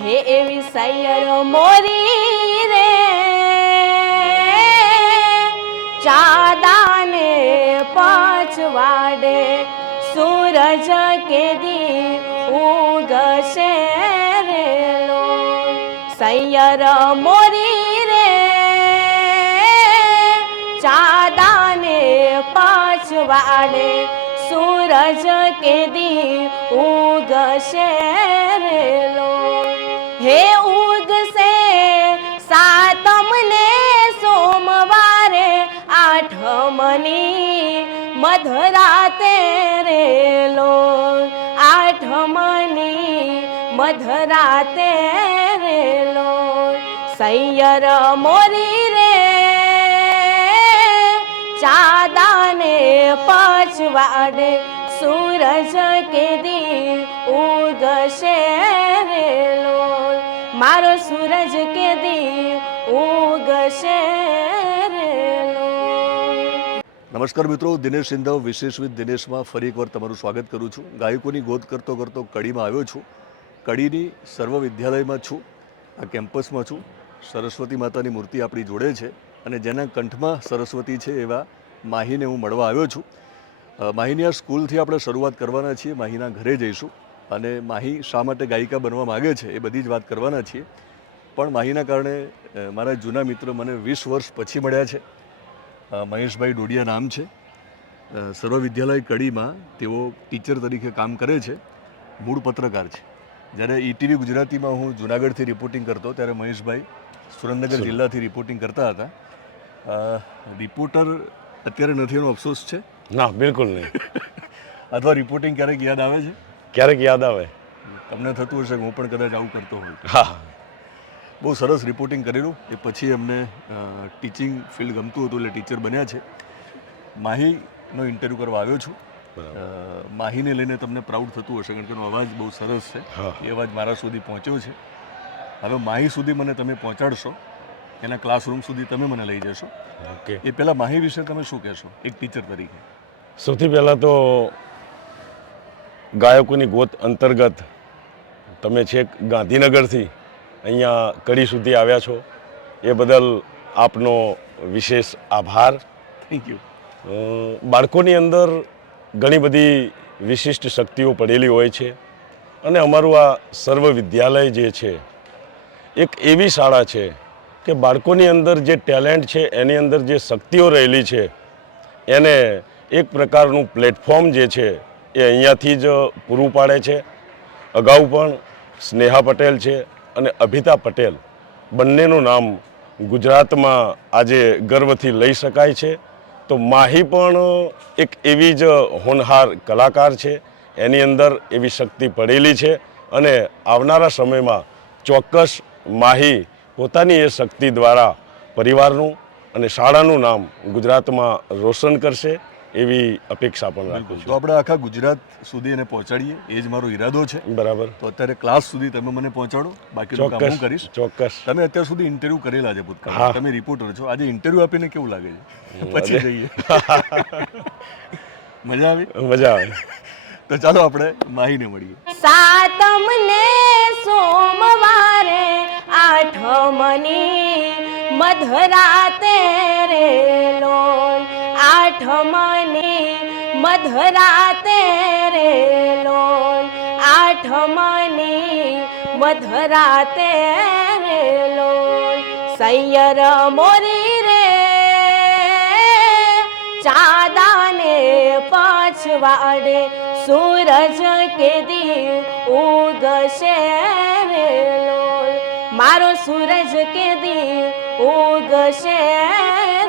હે એવી સૈયર મોરી રે ચાદાને પછવાડે સૂરજ કેદી ઉગશે રેલો સૈયર મોરી રે ચાદાને પછવાડે સૂરજ કેદી ઉગશે રેલો હે ઉગશે સાતમને સોમવારે આઠમની મધરાતે રેલો આઠમની મધરાતે રેલો સૈયર મોરી રે ચાદાને પછવાડે સૂરજ કેદી ઉગશે રેલો મારો સૂરજ કેદી ઉગશે રેલો. નમસ્કાર મિત્રો, દિનેશ સિંધવ વિશેષ વિથ દિનેશમાં ફરી એકવાર તમારું સ્વાગત કરું છું. ગાયકોની ગોદ કરતો કરતો કડીમાં આવ્યો છું. કડીની સર્વ વિદ્યાલયમાં છું. આ કેમ્પસમાં છું. સરસ્વતી માતાની મૂર્તિ આપણી જોડે છે અને જેના કંઠમાં સરસ્વતી છે એવા માહીને હું મળવા આવ્યો છું. માહીની આ સ્કૂલથી આપણે શરૂઆત કરવાના છીએ. માહીના ઘરે જઈશું અને માહી શા માટે ગાયિકા બનવા માગે છે એ બધી જ વાત કરવાના છીએ. પણ માહીના કારણે મારા જૂના મિત્ર મને 20 વર્ષ પછી મળ્યા છે. મહેશભાઈ ડોડિયા નામ છે. સર્વ વિદ્યાલય કડીમાં તેઓ ટીચર તરીકે કામ કરે છે. મૂળ પત્રકાર છે. જ્યારે ઈટીવી ગુજરાતીમાં હું જૂનાગઢથી રિપોર્ટિંગ કરતો ત્યારે મહેશભાઈ સુરેન્દ્રનગર જિલ્લાથી રિપોર્ટિંગ કરતા હતા. રિપોર્ટર અત્યારે નથી એનો અફસોસ છે? ના, બિલકુલ નહીં. અથવા રિપોર્ટિંગ ક્યારેક યાદ આવે છે? ક્યારેક યાદ આવે. તમને થતું હશે કે હું પણ કદાચ આવું કરતો હોય. હા, બહુ સરસ રિપોર્ટિંગ કરેલું. એ પછી અમને ટીચિંગ ફિલ્ડ ગમતું હતું એટલે ટીચર બન્યા છે. માહીનો ઇન્ટરવ્યૂ કરવા આવ્યો છું. માહીને લઈને તમને પ્રાઉડ થતું હશે કારણ કે એનો અવાજ બહુ સરસ છે. એ અવાજ મારા સુધી પહોંચ્યો છે. હવે માહી સુધી મને તમે પહોંચાડશો, એના ક્લાસરૂમ સુધી તમે મને લઈ જશો. ઓકે. એ પહેલાં માહી વિશે તમે શું કહેશો એક ટીચર તરીકે? સૌથી પહેલાં તો ગાયકોની ગોત અંતર્ગત તમે છેક ગાંધીનગરથી અહીંયા કડી સુધી આવ્યા છો એ બદલ આપનો વિશેષ આભાર. Thank you. બાળકોની અંદર ઘણી બધી વિશિષ્ટ શક્તિઓ પડેલી હોય છે અને અમારું આ સર્વ વિદ્યાલય જે છે એક એવી શાળા છે કે બાળકોની અંદર જે ટેલેન્ટ છે એની અંદર જે શક્તિઓ રહેલી છે એને એક પ્રકારનું પ્લેટફોર્મ જે છે એ અહીંયાથી જ પૂરું પાડે છે. અગાઉ પણ સ્નેહા પટેલ છે અને અભિતા પટેલ બંનેનું નામ ગુજરાતમાં આજે ગર્વથી લઈ શકાય છે. તો માહી પણ એક એવી જ હોનહાર કલાકાર છે. એની અંદર એવી શક્તિ પડેલી છે અને આવનારા સમયમાં ચોક્કસ માહી પોતાની એ શક્તિ દ્વારા પરિવારનું અને શાળાનું નામ ગુજરાતમાં રોશન કરશે એવી અપેક્ષા પણ રાખું છું. તો આપણે આખા ગુજરાત સુધી એને પહોંચાડીએ એ જ મારો ઈરાદો છે. બરાબર. તો અત્યારે ક્લાસ સુધી તમે મને પહોંચાડો, બાકીનું કામ હું કરીશ. ચોક્કસ. તમે અત્યાર સુધી ઇન્ટરવ્યૂ કરેલા છે ભૂતકાળમાં, તમે રિપોર્ટર છો. આજે ઇન્ટરવ્યૂ આપીને કેવું લાગે છે? પછી જઈએ. મજા આવી? મજા આવે. તો ચાલો આપણે માહીને મળીએ. સાતમને સોમવારે આઠમની મધરાતે રેલો આઠમની મધરાતે રેલો આઠમની મધરાતે રેલો સૈયર મોરી રે ચાદાને પછવાડે સૂરજ કેદી ઉગશે રેલો મારો સૂરજ કેદી ઉગશે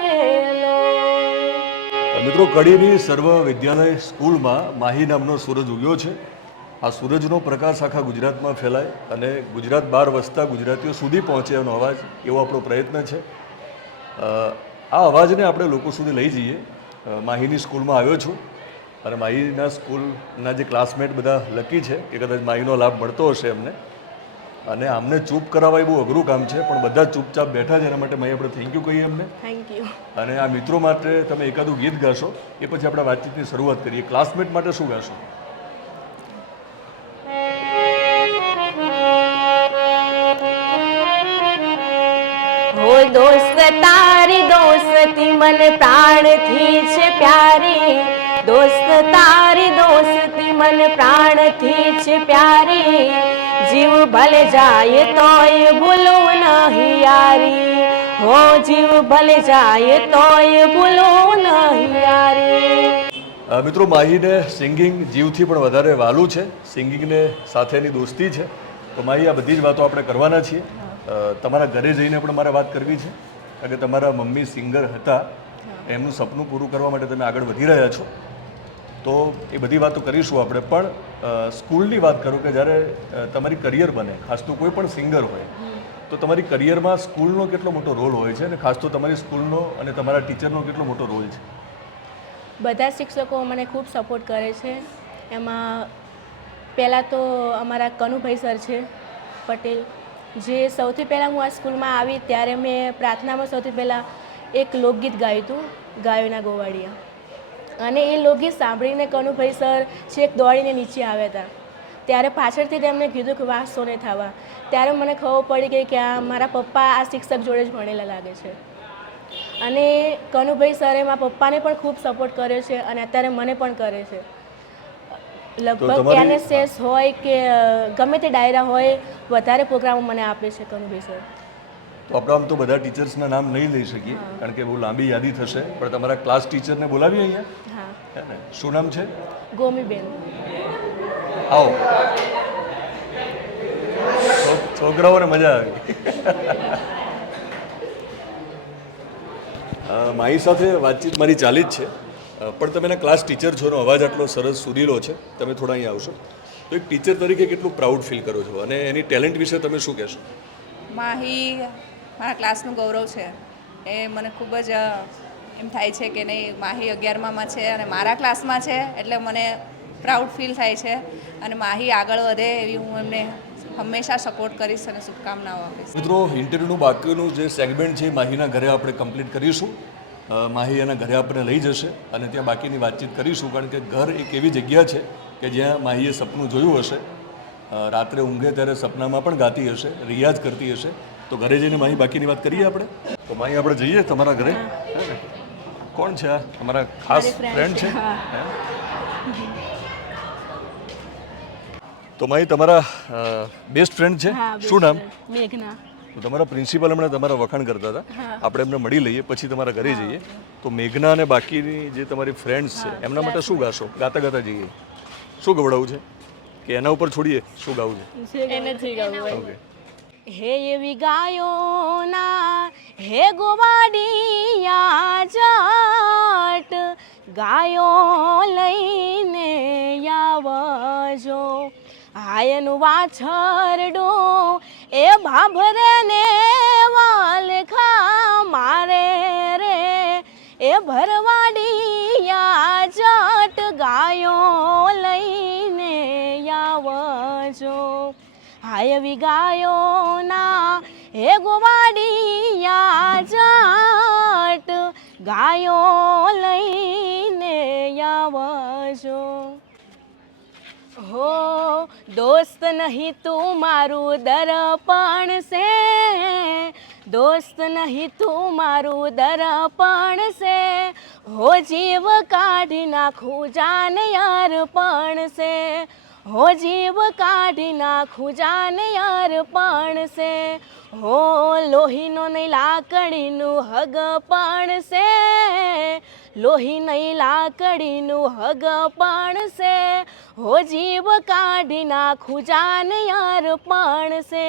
રેલો. મિત્રો, કડીની સર્વ વિદ્યાલય સ્કૂલમાં માહી નામનો સૂરજ ઉગ્યો છે. આ સૂરજનો પ્રકાશ આખા ગુજરાતમાં ફેલાય અને ગુજરાત બહાર વસતા ગુજરાતીઓ સુધી પહોંચે એનો અવાજ, એવો આપણો પ્રયત્ન છે. આ અવાજને આપણે લોકો સુધી લઈ જઈએ. માહીની સ્કૂલમાં આવ્યો છું અને માહીના સ્કૂલના જે ક્લાસમેટ બધા લકી છે કે કદાચ માહીનો લાભ મળતો હશે એમને. અને આમને ચૂપ કરાવવા એ બહુ અઘરું કામ છે, પણ બધા ચૂપચાપ બેઠા છે. એના માટે માહી આપણે થેન્ક યુ કહીએ એમને. Thank you. અને આ મિત્રો માટે તમે એકાદું ગીત ગાશો, એ પછી આપણે વાતચીતની શરૂઆત કરીએ. ક્લાસમેટ માટે શું ગાશો? દોસ્ત તારી દોસ્તી મને પ્રાણથી છે પ્યારી, દોસ્ત તારી દોસ્તી મને પ્રાણથી છે પ્યારી, જીવ ભલે જાય તોય ભૂલું નહીં યારી, હો જીવ ભલે જાય તોય ભૂલું નહીં યારી. મિત્રો, માહીને સિંગિંગ જીવથી પણ વધારે વહાલું છે, સિંગિંગને સાથેની દોસ્તી છે. તો માહી, આ બધી જ વાતો આપણે કરવાના છીએ. તમારા ઘરે જઈને પણ મારે વાત કરવી છે, કારણ કે તમારા મમ્મી સિંગર હતા, એમનું સપનું પૂરું કરવા માટે તમે આગળ વધી રહ્યા છો. તો એ બધી વાતો કરીશું આપણે. પણ સ્કૂલની વાત કરું કે જ્યારે તમારી કરિયર બને, ખાસ તો કોઈ પણ સિંગર હોય તો તમારી કરિયરમાં સ્કૂલનો કેટલો મોટો રોલ હોય છે, અને ખાસ તો તમારી સ્કૂલનો અને તમારા ટીચરનો કેટલો મોટો રોલ છે? બધા શિક્ષકો મને ખૂબ સપોર્ટ કરે છે. એમાં પહેલાં તો અમારા કનુભાઈ સર છે પટેલ, જે સૌથી પહેલાં હું આ સ્કૂલમાં આવી ત્યારે મેં પ્રાર્થનામાં સૌથી પહેલાં એક લોકગીત ગાયું હતું, ગાયોના ગોવાળિયા. અને એ લોકગીત સાંભળીને કનુભાઈ સર છેક દોડીને નીચે આવ્યા હતા. ત્યારે પાછળથી તેમણે કીધું કે વાહ સોને થવા. ત્યારે મને ખબર પડી ગઈ કે આ મારા પપ્પા આ શિક્ષક જોડે જ ભણેલા લાગે છે. અને કનુભાઈ સરે મારા પપ્પાને પણ ખૂબ સપોર્ટ કર્યો છે અને અત્યારે મને પણ કરે છે. લગભગ NSS હોય કે ગમે તે ડાયરા હોય, વધારે પ્રોગ્રામો મને આપે છે કનુભાઈ સર. તો આપણે આમ તો બધા ટીચર્સના નામ નહીં લઈ શકીએ, કારણ કે બહુ લાંબી યાદી થશે, પણ તમારા ક્લાસ ટીચરને બોલાવીએ અહીંયા. હા, હે ને? શું નામ છે? ગોમીબેન. આવો, છોકરાઓને મજા આવી. મારી સાથે વાતચીત મારી ચાલી જ છે, પણ તમે એના ક્લાસ ટીચર છો, અવાજ આટલો સરસ સુરીલો છે. તમે થોડા અહીંયા આવશો તો એક ટીચર તરીકે કેટલું પ્રાઉડ ફીલ કરો છો, અને એની ટેલેન્ટ વિશે તમે શું કહેશો? માહી મારા ક્લાસનું ગૌરવ છે. એ મને ખૂબ જ એમ થાય છે કે નહીં, માહી 11માં છે અને મારા ક્લાસમાં છે, એટલે મને પ્રાઉડ ફીલ થાય છે. અને માહી આગળ વધે એવી હું એમને હંમેશા સપોર્ટ કરીશ અને શુભકામનાઓ આપીશ. મિત્રો, ઇન્ટરવ્યૂનું બાકીનું જે સેગમેન્ટ છે માહીના ઘરે આપણે કમ્પ્લીટ કરીશું. માહી એના ઘરે આપણે લઈ જશે અને ત્યાં બાકીની વાતચીત કરીશું, કારણ કે ઘર એક એવી જગ્યા છે કે જ્યાં માહીએ સપનું જોયું હશે, રાત્રે ઊંઘે ત્યારે સપનામાં પણ ગાતી હશે, રિયાઝ કરતી હશે. તો ઘરે જઈને માહી બાકીની વાત કરીએ આપણે. તો માહી, આપણે જઈએ તમારા ઘરે. કોણ છે આ? તમારા ખાસ ફ્રેન્ડ છે? તો માહી, તમારા બેસ્ટ ફ્રેન્ડ છે, શું નામ? મેઘના. તો તમારા પ્રિન્સિપલ હમણાં તમારા વખાણ કરતા હતા, આપણે એમને મળી લઈએ, પછી તમારા ઘરે જઈએ. તો મેઘના અને બાકીની જે તમારી ફ્રેન્ડ્સ છે એમના માટે શું ગાશો? ગાતા ગાતા જઈએ. શું ગવડાવું છે કે એના ઉપર છોડીએ? શું ગાવું છે? ઓકે. હે એવી ગાયોના હે ગોવાડિયા જાટ, ગાયો લઈને આવજો, હાયનું વાછરડું એ ભાભરે ને વાલખા મારે રે, એ ભરવાડિયા જાટ, ગાયો લઈને આવજો, હાયવી ગાયોના હે ગોવાડિયા જાટ, ગાયો લઈને આવજો. હો દોસ્ત નહીં તું મારું દર્પણ છે, દોસ્ત નહીં તું મારું દર્પણ છે, હો જીવ કાઢી નાખું જાન અર્પણ છે, હો જીવ કાઢી નાખું જાન અર્પણ છે, હો લોહીનો નહીં લાકડીનું હગ પણ છે, લોહી નહીં લાકડીનું હગ પણ છે, હો જીવ કાઢી નાખું જાન અર્પણ છે.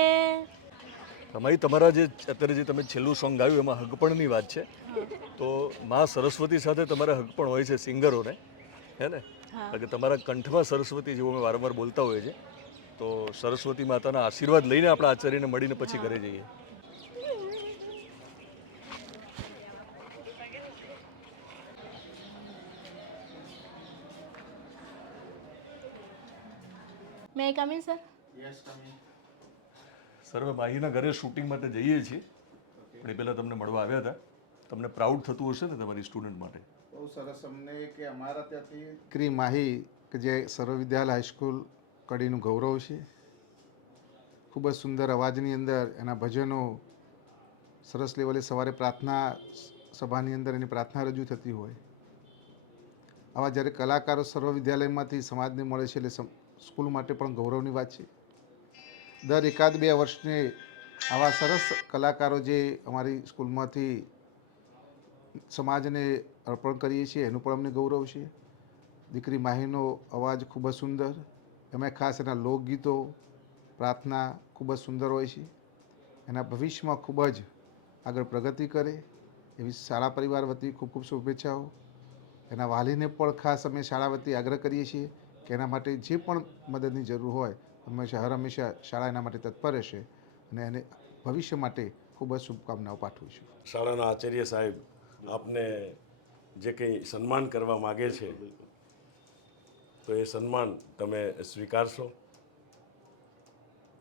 તમારી તમારા જે અત્યારે જે તમે છેલ્લું સોંગ ગાયું એમાં હગપણની વાત છે. તો માં સરસ્વતી સાથે તમારા હગપણ હોય છે સિંગરોને, હે ને? કારણ કે તમારા કંઠમાં સરસ્વતી જેવું અમે વારંવાર બોલતા હોઈએ છીએ. તો સરસ્વતી માતાના આશીર્વાદ લઈને આપણા આચાર્યને મળીને પછી ઘરે જઈએ. મે કમ ઇન સર? સર, હવે માહીના ઘરે શૂટિંગ માટે જઈએ છીએ, પણ એ પહેલાં તમને મળવા આવ્યા હતા. તમને પ્રાઉડ થતું હશે ને તમારી સ્ટુડન્ટ માટે? બહુ સરસ અમને કે અમારા ત્યાંથી દીકરી માહી કે જે સર્વવિદ્યાલય હાઈસ્કૂલ કડીનું ગૌરવ છે. ખૂબ જ સુંદર અવાજની અંદર એના ભજનો સરસ લેવલે સવારે પ્રાર્થના સભાની અંદર એની પ્રાર્થના રજૂ થતી હોય. આવા જ્યારે કલાકારો સર્વ વિદ્યાલયમાંથી સમાજને મળે છે એટલે સ્કૂલ માટે પણ ગૌરવની વાત છે. દર એકાદ બે વર્ષને આવા સરસ કલાકારો જે અમારી સ્કૂલમાંથી સમાજને અર્પણ કરીએ છીએ એનું પણ અમને ગૌરવ છે. દીકરી માહીનો અવાજ ખૂબ જ સુંદર, એમાં ખાસ એના લોકગીતો, પ્રાર્થના ખૂબ જ સુંદર હોય છે. એના ભવિષ્યમાં ખૂબ જ આગળ પ્રગતિ કરે એવી શાળા પરિવાર વતી ખૂબ ખૂબ શુભેચ્છાઓ. એના વાલીને પણ ખાસ અમે શાળા વતી આગ્રહ કરીએ છીએ કે એના માટે જે પણ મદદની જરૂર હોય હંમેશા શાળા એના માટે તત્પર રહેશે અને એને ભવિષ્ય માટે ખૂબ જ શુભકામનાઓ પાઠવું છું. શાળાના આચાર્ય સાહેબ આપને જે કંઈ સન્માન કરવા માગે છે તો એ સન્માન તમે સ્વીકારશો?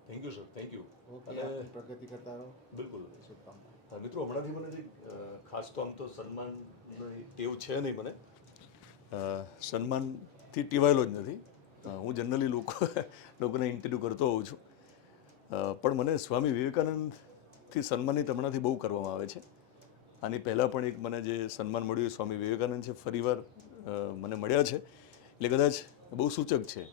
Thank you sir, thank you. પ્રગતિ કરતા રહો. બિલકુલ. શુભકામના. મિત્રો, હમણાંથી મને જે ખાસ તો આમ તો સન્માનની ટેવ છે નહીં મને, સન્માનથી ટેવાયેલો જ નથી. હું જનરલી લોકોને ઇન્ટરવ્યૂ કરતો હોઉં છું, પણ મને સ્વામી વિવેકાનંદથી સન્માનિત હમણાંથી બહુ કરવામાં આવે છે. આની પહેલાં પણ એક મને જે સન્માન મળ્યું એ સ્વામી વિવેકાનંદ છે. ફરીવાર મને મળ્યા છે એટલે કદાચ બહુ સૂચક છે.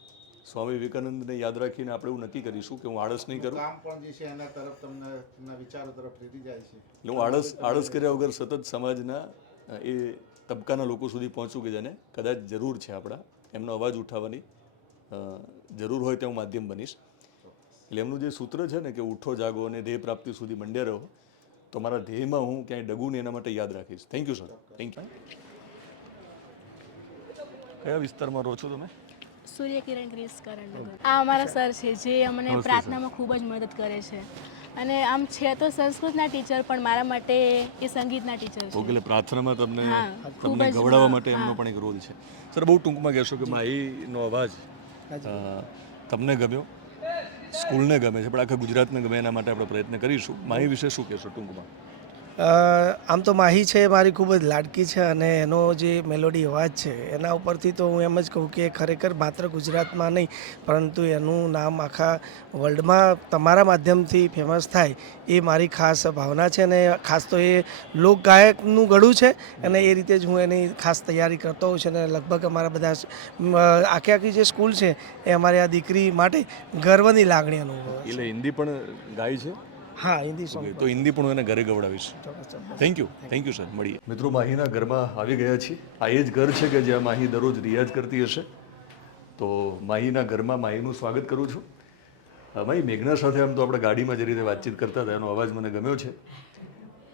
સ્વામી વિવેકાનંદને યાદ રાખીને આપણે એવું નક્કી કરીશું કે હું આળસ નહીં કરું. કામ પણ જે છે એના તરફ તમને એમના વિચારો તરફ પ્રેરી જાય છે. એટલે હું આળસ કર્યા વગર સતત સમાજના એ તબક્કાના લોકો સુધી પહોંચું કે જેને કદાચ જરૂર છે આપણા, એમનો અવાજ ઉઠાવવાની જરૂર હોય ત્યાં હું માધ્યમ બનીશ. એટલે એમનું જે સૂત્ર છે ને કે ઉઠો જાગો અને ધ્યેય પ્રાપ્તિ સુધી મંડ્યા રહો, તો મારા ધ્યેયમાં હું ક્યાંય ડગું ને એના માટે યાદ રાખીશ. Thank you sir, thank you. કયા વિસ્તારમાં રહો છો તમે? સૂર્યકિરણ ગ્રીસ કરણનગર. આ અમારા સર છે જે અમને પ્રાર્થનામાં ખૂબ જ મદદ કરે છે અને આમ છે તો સંસ્કૃતના ટીચર પણ મારા માટે એ સંગીતના ટીચર છે. ઓકે, એટલે પ્રાર્થનામાં તમને ખૂબ જ, ગવડાવવા હા, માટે એમનો પણ એક રોલ છે. સર, બહુ ટૂંકમાં કહેશો કે માહીનો અવાજ તમને ગમ્યો, સ્કૂલને ગમે છે, પણ આખા ગુજરાતને ગમે એના માટે આપણે પ્રયત્ન કરીશું. માહી વિશે શું કહેશો ટૂંકમાં? આમ તો માહી છે મારી ખૂબ જ લાડકી છે અને એનો જે મેલોડી અવાજ છે એના ઉપરથી તો હું એમ જ કહું કે ખરેખર માત્ર ગુજરાતમાં નહીં પરંતુ એનું નામ આખા વર્લ્ડમાં તમારા માધ્યમથી ફેમસ થાય એ મારી ખાસ ભાવના છે. અને ખાસ તો એ લોકગાયકનું ગળું છે અને એ રીતે જ હું એની ખાસ તૈયારી કરતો હોઉં છું. અને લગભગ અમારા બધા આખી જે સ્કૂલ છે એ અમારી આ દીકરી માટે ગર્વની લાગણી અનુભવે છે. એટલે હિન્દી પણ ગાય છે? હા, હિન્દી સોંગ. તો હિન્દી પણ હું એને ઘરે ગવડાવીશ. Thank you sir. મળીએ. મિત્રો, માહીના ઘરમાં આવી ગયા છીએ. આ એ જ ઘર છે કે જ્યાં માહી દરરોજ રિયાઝ કરતી હશે. તો માહીના ઘરમાં માહીનું સ્વાગત કરું છું. માહી, મેઘના સાથે આમ તો આપણે ગાડીમાં જે રીતે વાતચીત કરતા હતા એનો અવાજ મને ગમ્યો છે,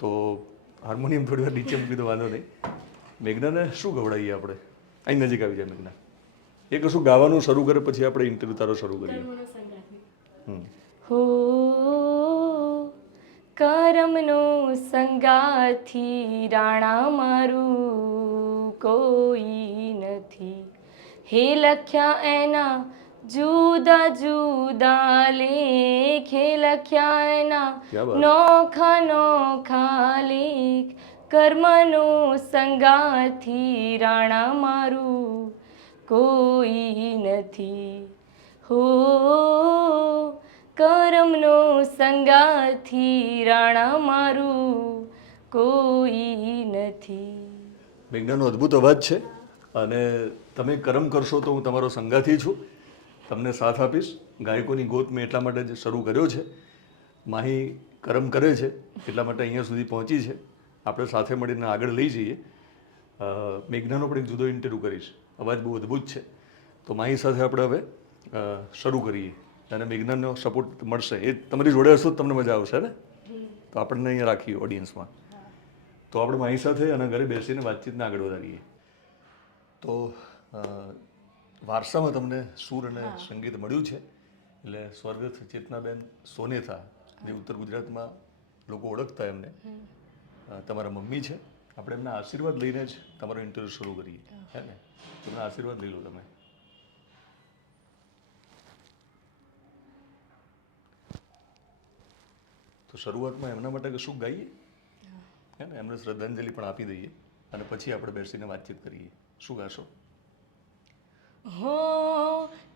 તો હાર્મોનિયમ થોડી વાર નીચે મૂકી દો, વાંધો નહીં. મેઘનાને શું ગવડાવીએ આપણે? અહીં નજીક આવી જાય મેઘના. એ કશું ગાવાનું શરૂ કરે પછી આપણે ઇન્ટરવ્યૂ તારો શરૂ કરીએ. હો કરમનો સંગાથી રાણા મારું કોઈ નથી, હે લખ્યા એના જુદા જુદા લેખ, હે લખ્યા એના નોખા નોખા લેખ, કર્મનો સંગાથી રાણા મારું કોઈ નથી. હો કરમનો સંગાથી રાણા મારું કોઈ નથી. મેઘનાનો અદ્ભુત અવાજ છે અને તમે કરમ કરશો તો હું તમારો સંગાથી છું, તમને સાથ આપીશ. ગાયકોની ગોત મેં એટલા માટે જ શરૂ કર્યો છે. માહી કરમ કરે છે એટલા માટે અહીંયા સુધી પહોંચી છે. આપણે સાથે મળીને આગળ લઈ જઈએ. મેઘનાનો પણ એક જુદો ઇન્ટરવ્યૂ કરીશ. અવાજ બહુ અદ્ભુત છે. તો માહી સાથે આપણે હવે શરૂ કરીએ અને મેઘનાનો સપોર્ટ મળશે. એ તમારી જોડે હશો તો તમને મજા આવશે ને? તો આપણને અહીંયા રાખીએ ઓડિયન્સમાં. તો આપણે માહી સાથે અને ઘરે બેસીને વાતચીતને આગળ વધારીએ. તો વારસામાં તમને સૂર અને સંગીત મળ્યું છે. એટલે સ્વર્ગસ્થ ચેતનાબેન સોનેથા, જે ઉત્તર ગુજરાતમાં લોકો ઓળખતા એમને, તમારા મમ્મી છે. આપણે એમના આશીર્વાદ લઈને જ તમારો ઇન્ટરવ્યૂ શરૂ કરીએ, હે ને? તમને આશીર્વાદ લઈ લો તમે. તો શરૂઆતમાં એમના માટે કશું ગાઈએ, હે ને? એમને શ્રદ્ધાંજલિ પણ આપી દઈએ અને પછી આપણે બેસીને વાતચીત કરીએ. શું ગાશો? હો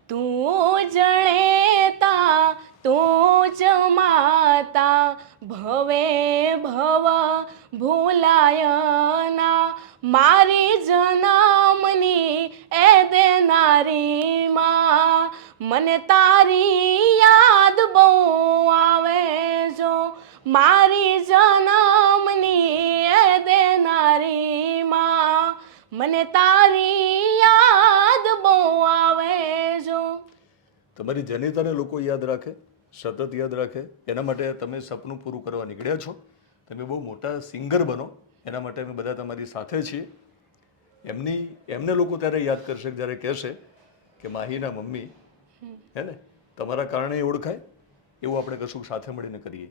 તું જણેતા તું જ માતા ભવે ભવ ભૂલાય ના મારી જનમની એ દેનારી માં મને તારી યાદ બહુ આવે જો મારી જનમની એ દેનારી માં મને તારી યાદ બહુ આવે જો. તમારી જનિતાને લોકો યાદ રાખે, સતત યાદ રાખે, એના માટે તમે સપનું પૂરું કરવા નીકળ્યા છો. તમે બહુ મોટા સિંગર બનો એના માટે અમે બધા તમારી સાથે છીએ. એમને લોકો ત્યારે યાદ કરશે જ્યારે કહેશે કે માહીના મમ્મી હે ને તમારા કારણે ઓળખાય, એવું આપણે કશું સાથે મળીને કરીએ.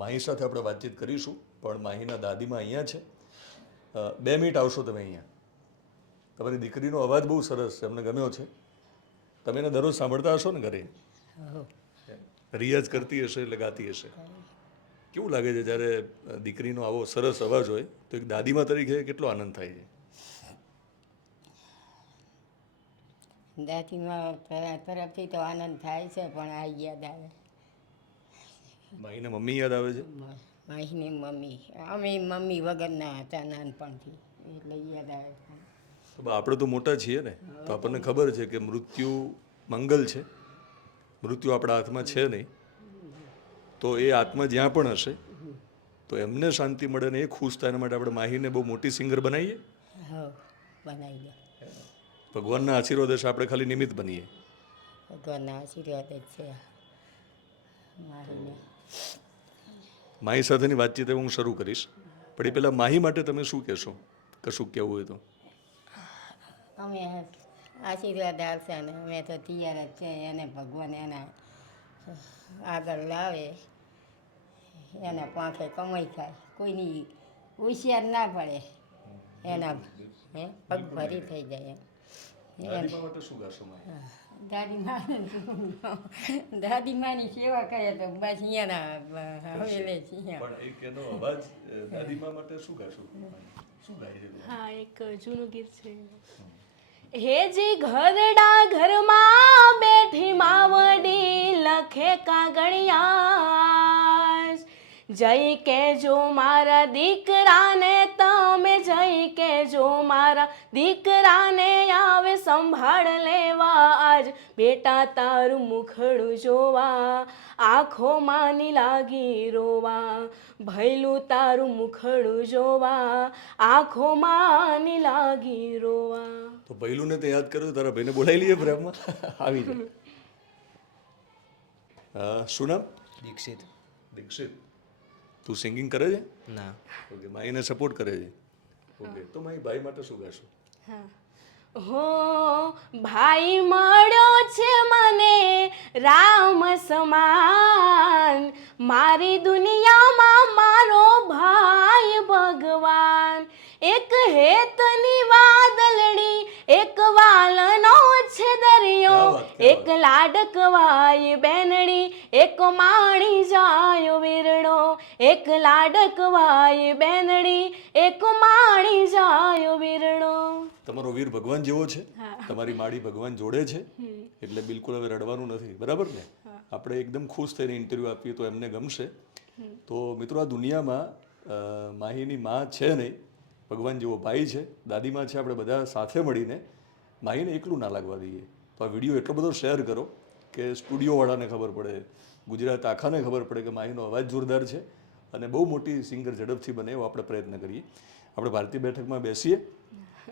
માહી સાથે આપણે વાતચીત કરીશું, પણ માહીના દાદીમાં અહીંયા છે. 2 મિનિટ આવશો તમે અહીંયા. તમારી દીકરીનો અવાજ બહુ સરસ છે, અમને ગમ્યો છે. તમે એને દરરોજ સાંભળતા હશો ને ઘરે? રિયાઝ કરતી હશે એટલે ગાતી હશે. કેવું લાગે છે જ્યારે દીકરીનો આવો સરસ અવાજ હોય તો એક દાદીમા તરીકે કેટલો આનંદ થાય છે? દાદીમાં તરફથી તો આનંદ થાય છે, પણ આ યાદ આવે. માહીના મમ્મી યાદ આવે છે? માહીની મમ્મી, અમે મમ્મી વગરના હતા નાનપણથી, એટલે યાદ આવે છે. તો આપણે તો મોટા છીએ ને, તો આપણને ખબર છે કે મૃત્યુ મંગલ છે, મૃત્યુ આપણા હાથમાં છે નહીં. તો એ આત્મા જ્યાં પણ હશે તો એમને શાંતિ મળે ને એ ખુશ થાય એના માટે આપણે માહીને બહુ મોટી સિંગર બનાવીએ. હા, બનાવી દો. ભગવાનના આશીર્વાદ હશે, આપણે ખાલી નિમિત્ત બનીએ. ભગવાનના આશીર્વાદ જ છે માહીને. માહી સાથેની વાતચીત હવે હું શરૂ કરીશ, પણ એ પહેલાં માહી માટે તમે શું કહેશો? કશું કહેવું હોય તો. અમે આશીર્વાદ આવશે ને અમે તો તૈયાર જ છે. એને ભગવાન એના આગળ લાવે, એના પાંખે કમાઈ ખાય, કોઈની હોશિયાર ના પડે, એના પગ ભરી થઈ જાય. દાદીમા માટે શું ગાશો માહી? દાદીમાની સેવા કરે તો બસ અહીંયાના હવેલે છીએ. પણ એક એનો અવાજ દાદીમા માટે શું ગાશો? શું ગાય છે? હા, એક જૂનું ગીત છે. હેજી ઘરડા ઘરમાં બેઠી માવડી લખે કાગળિયા, જય કેજો મારા દીકરાને તમે, જય કેજો મારા દીકરાને આવે સંભાળ લેવા આજ, બેટા તારું મુખડું જોવા આંખો માની લાગી રોવા, ભૈલું તારું મુખડું જોવા આંખો માની લાગી રોવા. તો પહેલુંને તો યાદ કર્યું, તારા ભાઈને બોલાવી લઈએ પ્રેમમાં. આવી જાય. શું નામ? દીક્ષિત. દીક્ષિત, તું સિંગિંગ કરે છે? ના. ઓકે, માહીને સપોર્ટ કરે છે. ઓકે, તો માહી ભાઈ માટે શું ગાશો? હો ભાઈ મળ્યો છે મને રામ સમાન, મારી દુનિયામાં મારો ભાઈ ભગવાન, એક હેતની વાદળડી એક વાલનો છે દરિયો, એક લાડકવાય બેનડી એક માણી જાય વીરડો, એક લાડકવાય બેનડી એક માણી જાય વીરડો. તમારો વીર ભગવાન જેવો છે, તમારી માડી ભગવાન જોડે છે, એટલે બિલકુલ હવે રડવાનું નથી, બરાબર ને? આપણે એકદમ ખુશ થઈને ઇન્ટરવ્યૂ આપીએ તો એમને ગમશે. તો મિત્રો, આ દુનિયામાં માહીની માં છે નહીં, ભગવાન જેવો ભાઈ છે, દાદીમાં છે, આપણે બધા સાથે મળીને માહીને એકલું ના લાગવા દઈએ. તો આ વિડીયો એટલો બધો શેર કરો કે સ્ટુડિયોવાળાને ખબર પડે, ગુજરાત આખાને ખબર પડે કે માહીનો અવાજ જોરદાર છે અને બહુ મોટી સિંગર ઝડપથી બને એવો આપણે પ્રયત્ન કરીએ. આપણે ભારતીય બેઠકમાં બેસીએ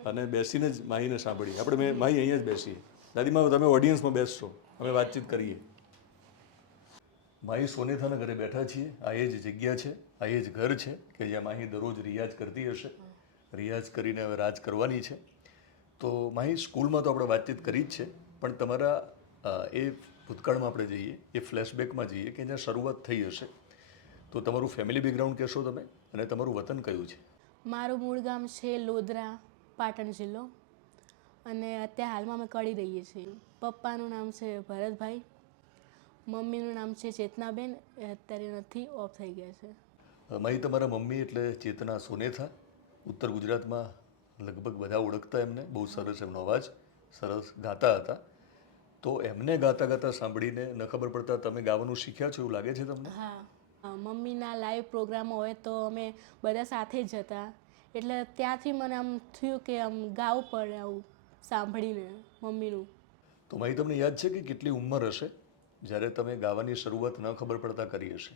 અને બેસીને જ માહીને સાંભળીએ. આપણે માહી અહીંયા જ બેસીએ. દાદીમા, તમે ઓડિયન્સમાં બેસશો, અમે વાતચીત કરીએ. માહી સોનેથાના ઘરે બેઠા છીએ. આ એ જ જગ્યા છે, આ એ જ ઘર છે કે જ્યાં માહી દરરોજ રિયાઝ કરતી હશે. રિયાઝ કરીને હવે રાજ કરવાની છે. તો માહી, સ્કૂલમાં તો આપણે વાતચીત કરી જ છે, પણ તમારા એ ભૂતકાળમાં આપણે જઈએ, એ ફ્લેશબેકમાં જઈએ કે જ્યાં શરૂઆત થઈ હશે. તો તમારું ફેમિલી બેકગ્રાઉન્ડ કહેશો તમે, અને તમારું વતન કયું છે? મારું મૂળ ગામ છે લોધરા, પાટણ જિલ્લો, અને અત્યારે હાલમાં અમે કળી રહીએ છીએ. પપ્પાનું નામ છે ભરતભાઈ, મમ્મીનું નામ છે ચેતનાબેન, એ અત્યારે નથી, ઓફ થઈ ગયા છે. માહી, તમારા મમ્મી એટલે ચેતના સોનેથા, ઉત્તર ગુજરાતમાં લગભગ બધા ઓળખતા એમને. બહુ સરસ એમનો અવાજ, સરસ ગાતા હતા. તો એમને ગાતા ગાતા સાંભળીને ન ખબર પડતા તમે ગાવાનું શીખ્યા છો એવું લાગે છે તમને? હા, મમ્મીના લાઈવ પ્રોગ્રામો હોય તો અમે બધા સાથે જ જતા, એટલે ત્યાંથી મને આમ થયું કે આમ ગાવું પડે આવું સાંભળીને મમ્મીનું. તો ભાઈ તમને યાદ છે કે કેટલી ઉંમર હશે જ્યારે તમે ગાવાની શરૂઆત ન ખબર પડતા કરી હશે?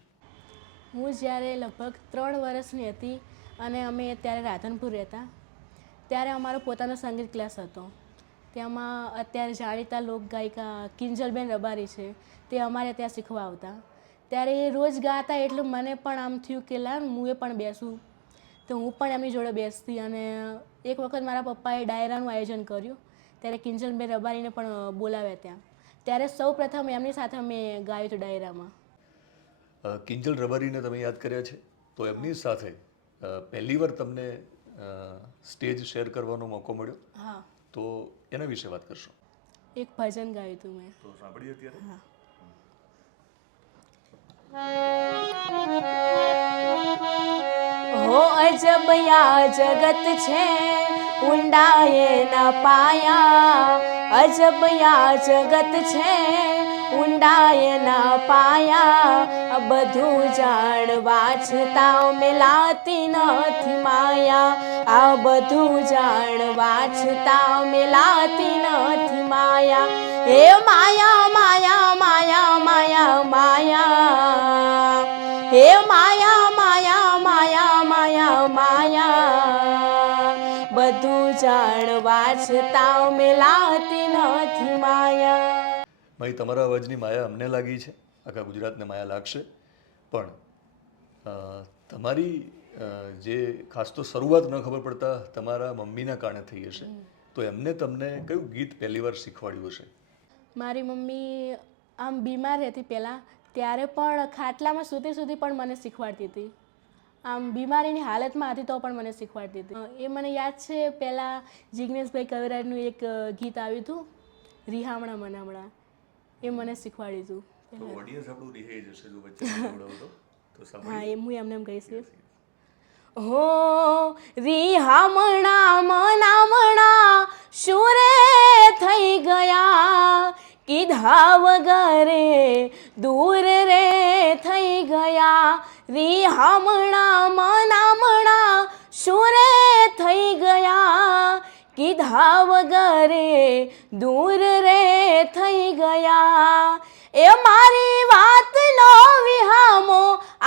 હું જ્યારે લગભગ 3 વર્ષની હતી અને અમે ત્યારે રાધનપુર રહેતા, ત્યારે અમારો પોતાનો સંગીત ક્લાસ હતો. તેમાં અત્યારે જાણીતા લોકગાયિકા કિંજલબેન રબારી છે, તે અમારે ત્યાં શીખવા આવતા. ત્યારે એ રોજ ગાતા એટલે મને પણ આમ થયું કે લાવ હું એ પણ બેસું, તો હું પણ એમની જોડે બેસતી. અને એક વખત મારા પપ્પાએ ડાયરાનું આયોજન કર્યું, ત્યારે કિંજલબેન રબારીને પણ બોલાવ્યા ત્યાં. ત્યારે સૌ પ્રથમ એમની સાથે અમે ગાયું હતું ડાયરામાં. કિંજલ રબારીને તમે યાદ કર્યા છે, તો એમની સાથે પહેલી વાર તમને સ્ટેજ શેર કરવાનો મોકો મળ્યો, હા, તો એના વિશે વાત કરશો? એક ભજન ગાયું હતું મેં. તો સાંભળીએ અત્યારે. હા. હો અજબ યા જગત છે, ઊંડાએ ના પાયા. અજબ યા જગત છે, ઊંડાએ ના પાયા. બધું જાણવા છતાં મેલાતી નથી માયા. આ બધું જાણવા છતાં મેલાતી નથી માયા. હે માયા માયા માયા માયા માયા. હે માયા માયા માયા માયા માયા. બધું જાણવા છતાં મેલાતી નથી માયા. ભાઈ તમારા અવાજની માયા અમને લાગી છે, આખા ગુજરાતને માયા લાગશે. પણ તમારી જે ખાસ તો શરૂઆત ન ખબર પડતા તમારા મમ્મીના કારણે થઈ હશે, તો એમને તમને કયું ગીત પહેલી વાર શીખવાડ્યું હશે? મારી મમ્મી આમ બીમાર રહેતી પહેલાં, ત્યારે પણ ખાટલામાં સૂતી સૂતી પણ મને શીખવાડતી હતી. આમ બીમારીની હાલતમાં હતી તો પણ મને શીખવાડતી હતી. એ મને યાદ છે, પહેલાં જિગ્નેશભાઈ કવિરાજનું એક ગીત આવ્યું હતું, રિહામણા મનામણા, એ મને શીખવાડ્યું હતું. તો ઓડિયન્સ આપણું રિહાઈ જશે જો વચ્ચે સંભળાવો તો હા, એ હું એમને એમ કહીશ. હો રિહામણા મનામણા શું રે થઈ ગયા, કીધા વગરે દૂર રે થઈ ગયા. રિહામણા મનામણા શું રે થઈ ગયા, કીધા વગરે દૂર રે થઈ ગયા. એ મારી વાતનો વિહામો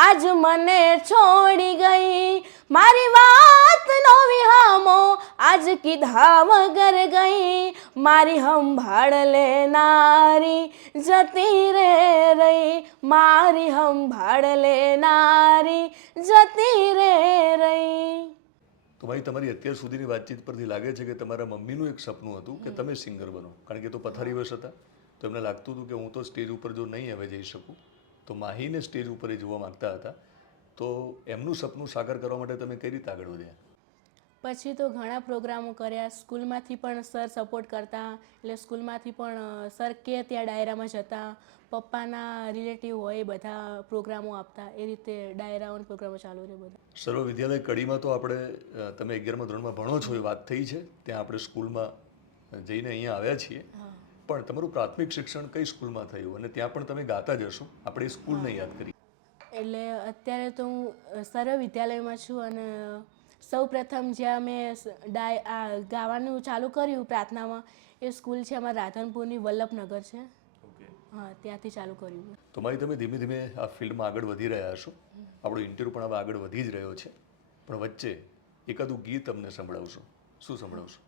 આજ મને છોડી ગઈ. મારી વાતનો વિહામો આજ કીધા વગર ગઈ. મારી સંભાળ લેનારી જતી રે રહી. મારી સંભાળ લેનારી જતી રે રહી. તો ભાઈ તમારી અત્યાર સુધીની વાતચીત પરથી લાગે છે કે તમારા મમ્મીનું એક સપનું હતું કે તમે સિંગર બનો, કારણ કે તો પથારીવશ હતા, તો એમને લાગતું હતું કે હું તો સ્ટેજ ઉપર જો નહીં હવે જઈ શકું, તો માહીને સ્ટેજ ઉપર એ જોવા માગતા હતા. તો એમનું સપનું સાકાર કરવા માટે તમે કઈ રીતે આગળ વધ્યા? પછી તો ઘણા પ્રોગ્રામો કર્યા. સ્કૂલમાંથી પણ સર સપોર્ટ કરતા, એટલે સ્કૂલમાંથી પણ સર કે ત્યાં ડાયરામાં જતા. પપ્પાના રિલેટિવ હોય એ બધા પ્રોગ્રામો આપતા, એ રીતે ડાયરાઓના પ્રોગ્રામો ચાલુ રહે બધા. સર્વ વિદ્યાલય કડીમાં તો આપણે તમે 11મા ધોરણમાં ભણો છો એ વાત થઈ છે, ત્યાં આપણે સ્કૂલમાં જઈને અહીંયા આવ્યા છીએ. પણ તમારું પ્રાથમિક શિક્ષણ કઈ સ્કૂલમાં થયું અને ત્યાં પણ તમે ગાતા જ હશો, આપણે એ સ્કૂલને યાદ કરી? એટલે અત્યારે તો હું સર્વ વિદ્યાલયમાં છું અને સૌ પ્રથમ જ્યાં મેં ગાવાનું ચાલુ કર્યું પ્રાર્થનામાં, એ સ્કૂલ છે અમારા રાધનપુરની વલ્લભનગર છે. હા, ત્યાંથી ચાલુ કર્યું. તો મારી તમે ધીમે ધીમે આ ફિલ્ડમાં આગળ વધી રહ્યા છો, આપણો ઇન્ટરવ્યૂ પણ હવે આગળ વધી જ રહ્યો છે, પણ વચ્ચે એકાદું ગીત અમને સંભળાવશો? શું સંભળાવશો?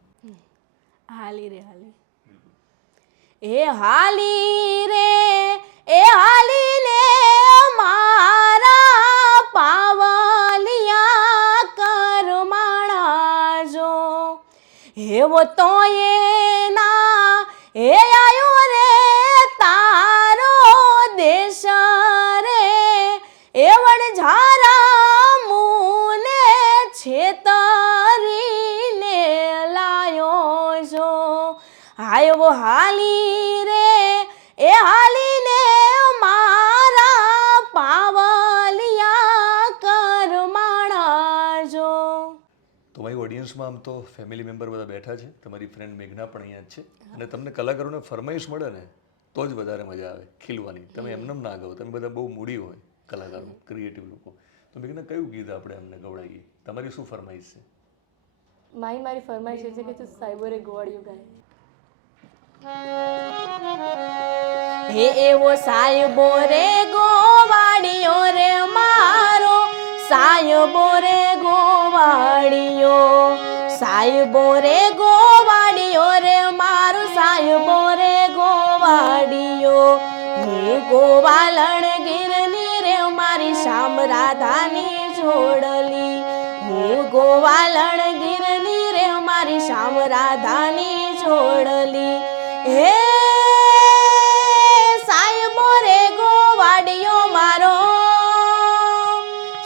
હાલી રે હાલી. એ હાલી રે એ હાલી ને મારા પાવલિયા કરમાણા જો. હેવો તો એના એ આયો રે તારો દેશ રે. એ વણઝારા મુને છેતરીને લાયો જો. આવ્યો હાલી રે એ હાલીને મારા પાવલિયા કરમાણા જો. તો મારી ઓડિયન્સમાં આમ તો ફેમિલી મેમ્બર બધા બેઠા છે, તમારી ફ્રેન્ડ મેઘના પણ અહીંયા જ છે, અને તમને કલાકારોને ફરમાઈશ મળે ને તો જ વધારે મજા આવે ખીલવાની. તમે એમનેમ ના ગાઓ, તમે બધા બહુ મૂડી હોય, કલાકારો, ક્રિએટિવ લોકો. તો મેં કીધું કયું ગીત આપણે એમને ગવડાવીએ? તમારી શું ફરમાઈશ છે? મારી ફરમાઈશ છે કે તું સાયબરે ગોવાળિયું ગાય. હે એવો સાયબો રે ગોવાળિયો રે મારો, સાયબો રે ગોવાળિયો, સાયબો રે ગોવાળિયો રે મારો, સાયબો રે ગોવાળિયો. હું ગોવાલણ ગીરની રે મારી શ્યામ રાધાની જોડલી, હું ગોવાલણ ગીરની રે મારી શ્યામ રાધાની જોડલી. હે સાયબો રે ગોવાળિયો મારો,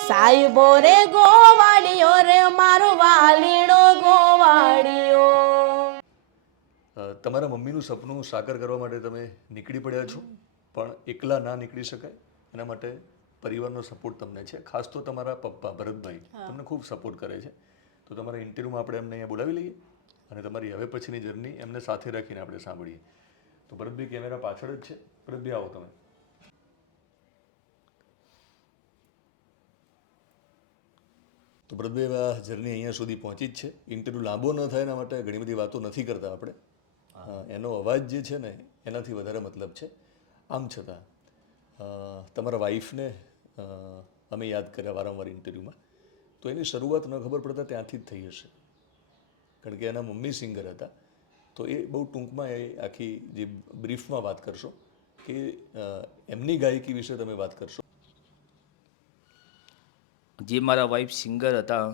સાયબો રે ગોવાળિયો રે મારો, વાલીડો ગોવાળિયો. તમારા મમ્મીનું સપનું સાકાર કરવા માટે તમે નીકળી પડ્યા છો, પણ એકલા ના નીકળી શકાય. એના માટે પરિવારનો સપોર્ટ તમને છે. ખાસ તો તમારા પપ્પા ભરતભાઈ તમને ખૂબ સપોર્ટ કરે છે. તો તમારા ઇન્ટરવ્યૂમાં આપણે એમને અહીંયા બોલાવી લઈએ અને તમારી હવે પછીની જર્ની એમને સાથે રાખીને આપણે સાંભળીએ. તો ભરતભાઈ કેમેરા પાછળ જ છે. ભરતભાઈ આવો તમે. તો ભરતભાઈ આ જર્ની અહીંયા સુધી પહોંચી જ છે. ઇન્ટરવ્યૂ લાંબો ન થાય એના માટે ઘણી બધી વાતો નથી કરતા આપણે. એનો અવાજ જે છે ને એનાથી વધારે મતલબ છે. આમ છતાં તમારા વાઈફને અમે યાદ કર્યા વારંવાર ઇન્ટરવ્યૂમાં, તો એની શરૂઆત ન ખબર પડતા ત્યાંથી જ થઈ હશે. કારણ કે એના મમ્મી સિંગર હતા. તો એ બહુ ટૂંકમાં એ આખી જે બ્રીફમાં વાત કરશો કે એમની ગાયકી વિશે તમે વાત કરશો. જે મારા વાઈફ સિંગર હતા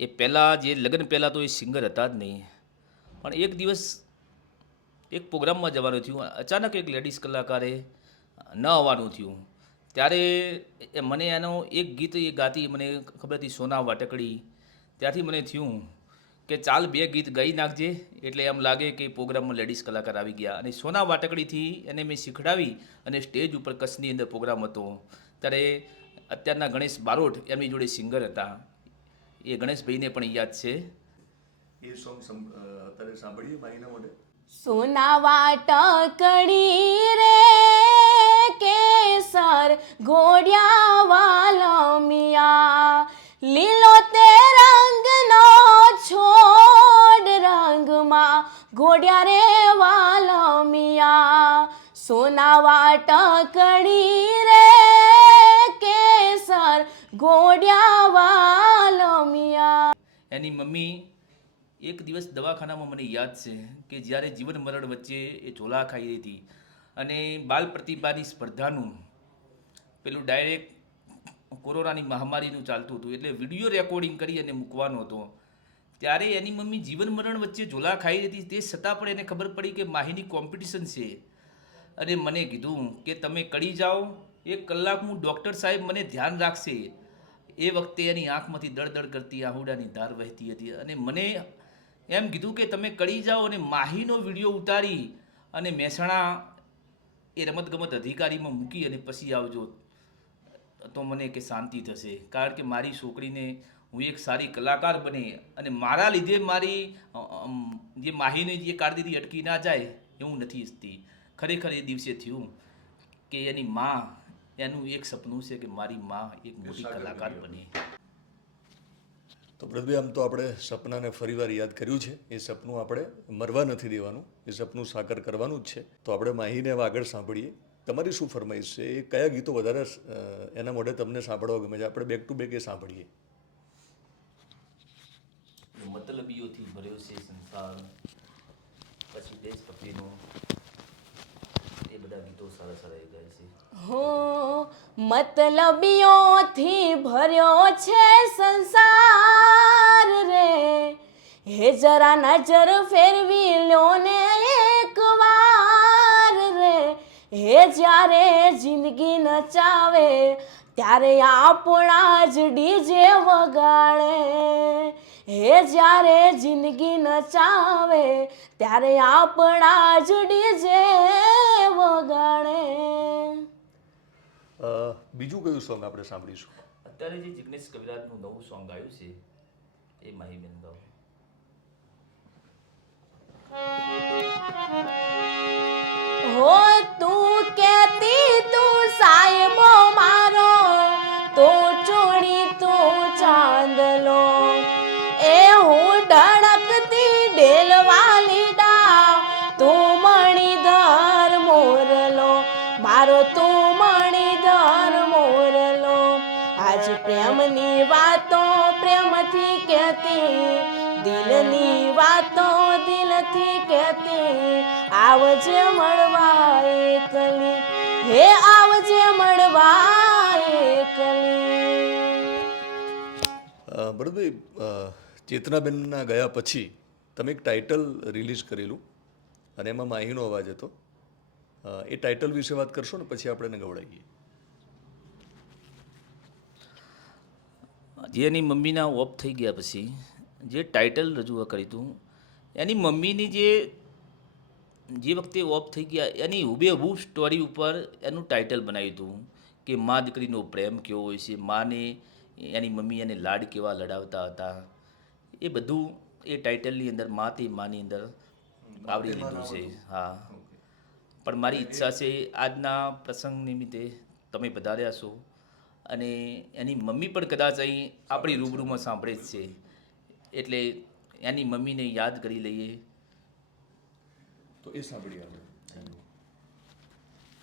એ પહેલાં જે લગ્ન પહેલાં તો એ સિંગર હતા જ નહીં, પણ એક દિવસ એક પ્રોગ્રામમાં જવાનું થયું. અચાનક એક લેડીઝ કલાકારે ન આવવાનું થયું. ત્યારે મને એનો એક ગીત એ ગાતી મને ખબર હતી, સોના વાટકડી. ત્યાંથી મને થયું કે ચાલ 2 ગીત ગાઈ નાખજે, એટલે એમ લાગે કે પ્રોગ્રામમાં લેડીઝ કલાકાર આવી ગયા. અને સોના વાટકડીથી એને મેં શીખડાવી અને સ્ટેજ ઉપર કચ્છની અંદર પ્રોગ્રામ હતો. ત્યારે અત્યારના ગણેશ બારોટ એમની જોડે સિંગર હતા. એ ગણેશભાઈને પણ યાદ છે. એ સોંગ અત્યારે સાંભળીએ માહીના મોઢે. સોના વાટકડી રે કેસર ઘોડિયા વાલમિયા, લીલો તે રંગનો છોડ રંગમાં ઘોડિયા રે વાલમિયા. સોના વાટકડી રે કેસર ઘોડિયા વાલમિયા. એની મમ્મી એક દિવસ દવાખાનામાં મને યાદ છે કે જ્યારે જીવન મરણ વચ્ચે એ ઝોલા ખાઈ રહી હતી અને બાલ પ્રતિભાની સ્પર્ધાનું પેલું ડાયરેક્ટ કોરોનાની મહામારીનું ચાલતું હતું, એટલે વિડીયો રેકોર્ડિંગ કરી અને મૂકવાનો હતો. ત્યારે એની મમ્મી જીવન મરણ વચ્ચે ઝોલા ખાઈ રહી હતી, તે છતાં પણ એને ખબર પડી કે માહીની કોમ્પિટિશન છે. અને મને કીધું કે તમે કડી જાઓ, 1 કલાકનું ડૉક્ટર સાહેબ મને ધ્યાન રાખશે. એ વખતે એની આંખમાંથી દળદળ કરતી આહુડાની ધાર વહેતી હતી અને મને એમ કીધું કે તમે કડી જાઓ અને માહીનો વિડીયો ઉતારી અને મહેસાણા એ રમતગમત અધિકારીમાં મૂકી અને પછી આવજો, તો મને કે શાંતિ થશે. કારણ કે મારી છોકરીને હું એક સારી કલાકાર બને અને મારા લીધે મારી જે માહીની જે કારકિર્દી અટકી ના જાય એવું નથી ઈચ્છતી. ખરેખર એ દિવસે થયું કે એની માં, એનું એક સપનું છે કે મારી માં એક મોટી કલાકાર બને. તો ભરતભાઈ આમ તો આપણે સપનાને ફરીવાર યાદ કર્યું છે. એ સપનું આપણે મરવા નથી દેવાનું, એ સપનું સાકાર કરવાનું જ છે. તો આપણે માહીને હવે આગળ સાંભળીએ. તમારી શું ફરમાઈશ છે? એ કયા ગીતો વધારે એના મોઢે તમને સાંભળવા ગમે છે? આપણે બેક ટુ બેક એ સાંભળીએ. મતલબીઓથી ભર્યો છે સંસાર, પછી દેશભક્તિનો, એ બધા ગીતો સારા સારા એ ગાય છે. હો મતલબીઓથી ભર્યો છે સંસાર રે, હે જરા નજર ફેરવી લ્યો ને એક વાર રે. હે જ્યારે જિંદગી નચાવે ત્યારે આપણા જ ડીજે વગાડે. હે જ્યારે જિંદગી નચાવે ત્યારે આપણા જ ડીજે વગાડે. બીજું કયું સોંગ આપણે સાંભળીશું? અત્યારે જે જિગ્નેશ કવિરાજનું નવું સોંગ આવ્યું છે એ માહીબેન ગાઓ. હો તું કેતી તું સાહેબો મારો તું મણીધર મોરલો. આજ પ્રેમની વાતો પ્રેમથી કહેતી, દિલની વાતો દિલથી કહેતી. આવજે મળવા એકલી, હે આવજે મળવા એકલી. ભરતભાઈ, ચેતનાબેનના ગયા પછી તમે એક ટાઇટલ રિલીઝ કરેલું અને એમાં માહીનો અવાજ હતો. એ ટાઇટલ વિશે વાત કરશો ને પછી આપણે એને ગવડાવીએ. જે એની મમ્મીના ઓફ થઈ ગયા પછી જે ટાઇટલ રજૂ કર્યું હતું, એની મમ્મીની જે વખતે ઓફ થઈ ગયા એની હુબેહૂબ સ્ટોરી ઉપર એનું ટાઇટલ બનાવ્યું હતું કે મા દીકરીનો પ્રેમ કેવો હોય છે, માને એની મમ્મી એને લાડ કેવા લડાવતા હતા. એ બધું એ ટાઇટલની અંદર મા તે માની અંદર આવરી લીધું છે. હા, પણ મારી ઈચ્છા છે આજના પ્રસંગ નિમિત્તે તમે પધાર્યા છો અને એની મમ્મી પણ કદાચ અહીં આપણી રૂબરૂમાં સાંભળે જ છે, એટલે એની મમ્મીને યાદ કરી લઈએ. તો એ સાંભળીએ આપણે.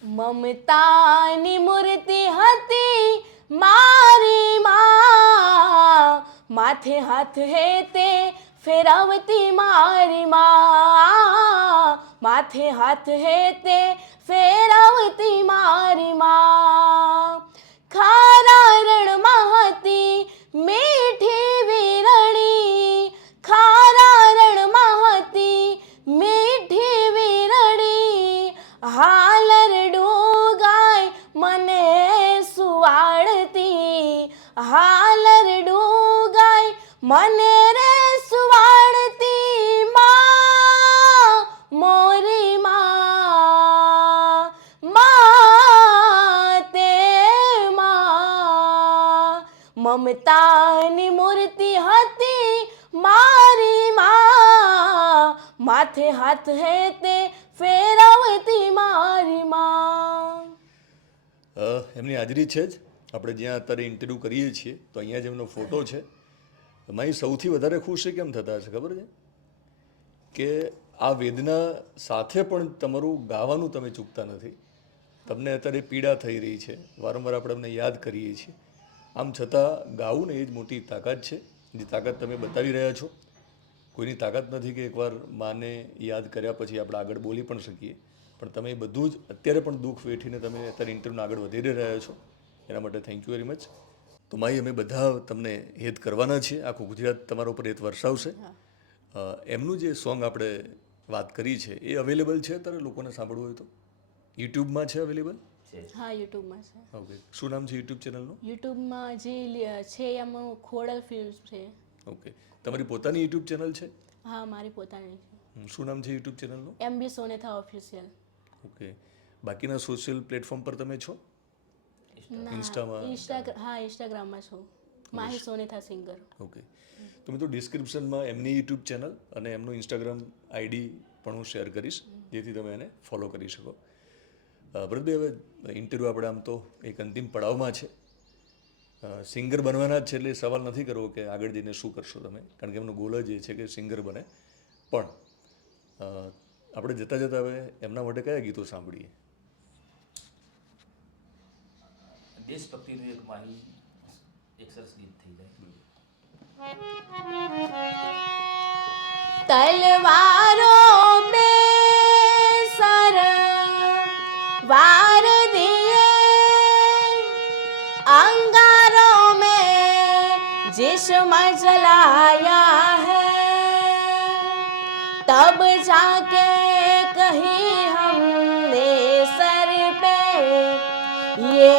મમતાની મૂર્તિ હતી મારી માં, માથે હાથ હેતે ફેરવતી મારી માં, માથે હાથ હેતે ફેરવતી મારી માં. ખારા રણમાં હતી મીઠી વીરણી, ખારા રણમાં હતી મીઠી વીરણી. હાલર ડૂગાય મને સુવાડતી, હાલર ડૂગાય મને રે સુવાડતી. માં મોરી માં, માં તે માં. મમતાની મૂર્તિ હતી મારી માં, માથે હાથ હેતે ફેરવતી મારી માં. એમની હાજરી છે જ. આપણે જ્યાં અત્યારે ઇન્ટરવ્યૂ કરીએ છીએ તો અહીંયા જ એમનો ફોટો છે. મારી સૌથી વધારે ખુશ કેમ થતા હશે ખબર છે કે આ વેદના સાથે પણ તમારું ગાવાનું તમે ચૂકતા નથી. તમને અત્યારે પીડા થઈ રહી છે, વારંવાર આપણે એમને યાદ કરીએ છીએ, આમ છતાં ગાવું ને એ જ મોટી તાકાત છે, જે તાકાત તમે બતાવી રહ્યા છો. કોઈની તાકાત નથી કે એકવાર માને યાદ કર્યા પછી આપણે આગળ બોલી પણ શકીએ, પણ તમે એ બધું જ અત્યારે પણ દુઃખ વેઠીને તમે અત્યારે ઇન્ટરવ્યૂને આગળ વધી રહ્યા છો. એના માટે થેન્ક યુ વેરી મચ. તો માઈ અમે બધા તમને હેત કરવાના છીએ, આખું ગુજરાત તમારા ઉપર હેત વરસાવશે. એમનું જે સોંગ આપણે વાત કરી છે એ અવેલેબલ છે અત્યારે લોકોને સાંભળવું હોય તો? યુટ્યુબમાં છે અવેલેબલ? હા, યુટ્યુબમાં છે. ઓકે, શું નામ છે યુટ્યુબ ચેનલનું? યુટ્યુબમાં જે છે એમાં ખોડલ ફિલ્મ્સ છે. ઓકે, તમારી પોતાની યુટ્યુબ ચેનલ છે? હા, મારી પોતાની છે. શું નામ છે યુટ્યુબ ચેનલનું? MB સોનેથા ઓફિશિયલ. ઓકે, બાકીના સોશિયલ પ્લેટફોર્મ પર તમે છો? ઇન્સ્ટામાં? હા, ઇન્સ્ટાગ્રામમાં છું, માહી સોનેથા સિંગર. ઓકે, તો મિત્રો ડિસ્ક્રિપ્શનમાં એમની યુટ્યુબ ચેનલ અને એમનું ઇન્સ્ટાગ્રામ આઈડી પણ હું શેર કરીશ, જેથી તમે એને ફોલો કરી શકો. ભરતભાઈ, હવે ઇન્ટરવ્યૂ આપણે આમ તો એક અંતિમ પડાવમાં છે. સિંગર બનવાના જ છે એટલે સવાલ નથી કરવો કે આગળ જઈને શું કરશો તમે, કારણ કે એમનો ગોલ જ એ છે કે સિંગર બને. પણ આપણે જતાં જતાં હવે એમના માટે કયા ગીતો સાંભળીએ? દેશભક્તિનું એક માહી એક સરસ ગીત થઈ જાય. તલવારો બે સર वार दिए अंगारों में जिस्म जलाया है, तब जाके कहीं हमने सर पे ये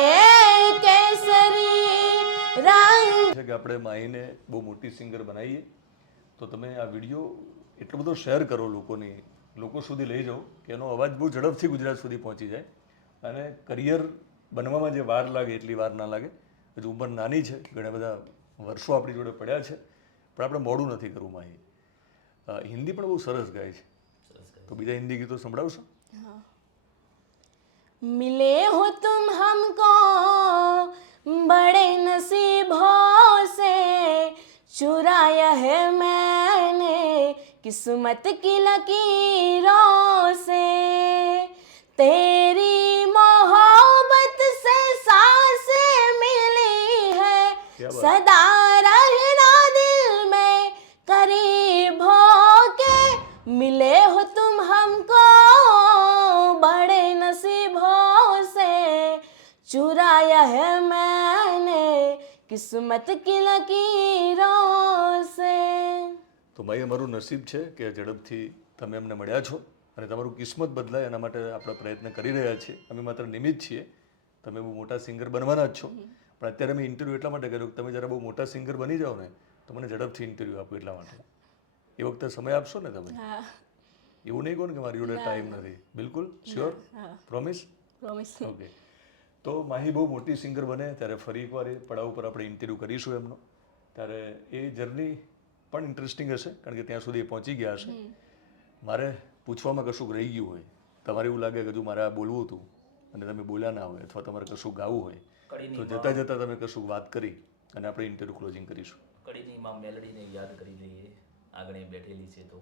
केसरी रंग. છે કે આપણે માહીને બહુ મોટી સિંગર બનાવીએ, તો તમે આ વિડીયો એટલો બધો શેર કરો લોકો સુધી લઈ જાઓ કે એનો અવાજ બહુ ઝડપથી ગુજરાત સુધી પહોંચી જાય અને કરિયર બનવામાં જે વાર લાગે એટલી વાર ના લાગે. હજુ ઉંમર નાની છે, ઘણા બધા વર્ષો આપણી જોડે પડ્યા છે, પણ આપણે મોડું નથી કરવું. માહી હિન્દી પણ બહુ સરસ ગાય છે, તો બીજા હિન્દી ગીતો સંભળાવશો? मिले हो तुम हमको बड़े नसीबों से, चुराया है मैंने किस्मत की लकीरों से, तेरी मोहब्बत चुराया है मैंने किस्मत की लकीरों से. તો ભાઈ અમારું નસીબ છે કે ઝડપથી તમે અમને મળ્યા છો અને તમારું કિસ્મત બદલાય એના માટે આપણે પ્રયત્ન કરી રહ્યા છીએ. અમે માત્ર નિમિત્ત છીએ, તમે બહુ મોટા સિંગર બનવાના જ છો. પણ અત્યારે મેં ઇન્ટરવ્યૂ એટલા માટે કર્યું કે તમે જ્યારે બહુ મોટા સિંગર બની જાઓ ને તો મને ઝડપથી ઇન્ટરવ્યૂ આપો એટલા માટે. એ વખતે સમય આપશો ને તમે? એવું નહીં કહો ને કે મારી જોડે ટાઈમ નથી. બિલકુલ શ્યોર, પ્રોમિસ? પ્રોમિસ. ઓકે. તો માહી બહુ મોટી સિંગર બને ત્યારે ફરી એકવાર એ પડાવ ઉપર આપણે ઇન્ટરવ્યૂ કરીશું એમનો. ત્યારે એ જર્ની પણ ઇન્ટરેસ્ટિંગ હશે કારણ કે ત્યાં સુધી એ પહોંચી ગયા હશે. મારે પૂછવામાં કશુંક રહી ગયું હોય, તમારે એવું લાગે કે હજુ મારે આ બોલવું હતું અને તમે બોલ્યા ના હોય અથવા તમારે કશું ગાવું હોય તો જતાં જતાં તમે કશુંક વાત કરી અને આપણે ઇન્ટરવ્યૂ ક્લોઝિંગ કરીશું. કડીની માં મેલડીને યાદ કરી લઈએ, આગળ એ બેઠેલી છે તો.